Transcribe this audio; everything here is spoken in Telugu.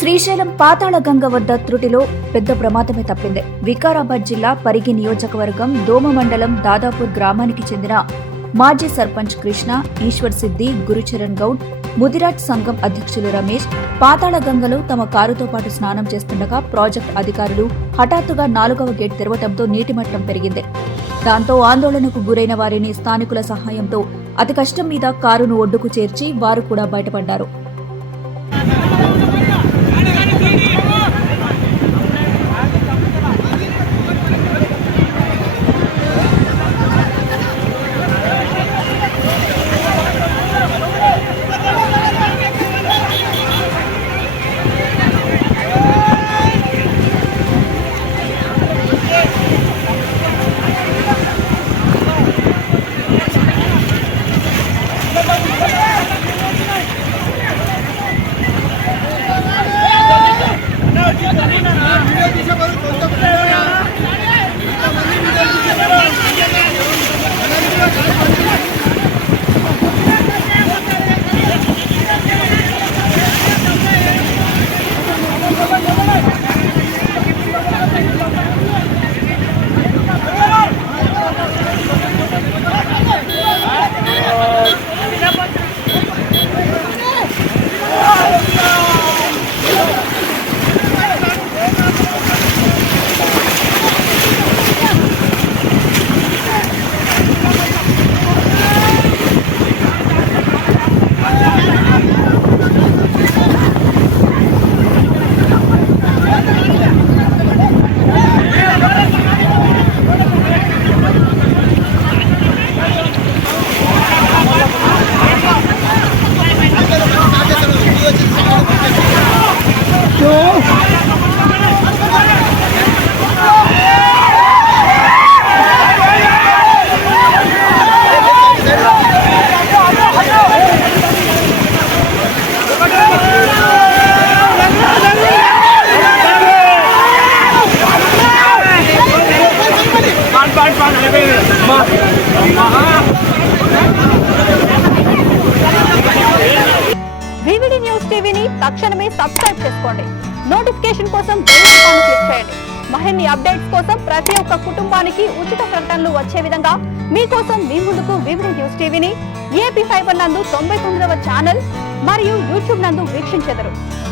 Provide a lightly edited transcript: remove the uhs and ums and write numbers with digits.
శ్రీశైలం పాతాళగంగ వద్ద త్రుటిలో పెద్ద ప్రమాదమే తప్పింది. వికారాబాద్ జిల్లా పరిగి నియోజకవర్గం దోమ మండలం దాదాపూర్ గ్రామానికి చెందిన మాజీ సర్పంచ్ కృష్ణ, ఈశ్వర్ సిద్ది, గురుచరణ్ గౌడ్, ముదిరాజ్ సంఘం అధ్యక్షులు రమేష్ పాతాళగంగలో తమ కారుతో పాటు స్నానం చేస్తుండగా ప్రాజెక్టు అధికారులు హఠాత్తుగా 4వ గేట్ తెరవడంతో నీటి మట్టం పెరిగింది. దాంతో ఆందోళనకు గురైన వారిని స్థానికుల సహాయంతో అతి కష్టం మీద కారును ఒడ్డుకు చేర్చి వారు కూడా బయటపడ్డారు. వివిడి న్యూస్ టీవీని తక్షణమే సబ్స్క్రైబ్ చేసుకోండి. నోటిఫికేషన్ కోసం బెల్ ఐకాన్ క్లిక్ చేయండి. మరిన్ని అప్డేట్స్ కోసం ప్రతి ఒక్క కుటుంబానికి ఉచిత ప్రకటనలు వచ్చే విధంగా మీకోసం మీ ముందుకు వివిడి న్యూస్ టీవీని ఏపీ ఫైబర్ నందు 99వ ఛానల్ మరియు యూట్యూబ్ నందు వీక్షించెదరు.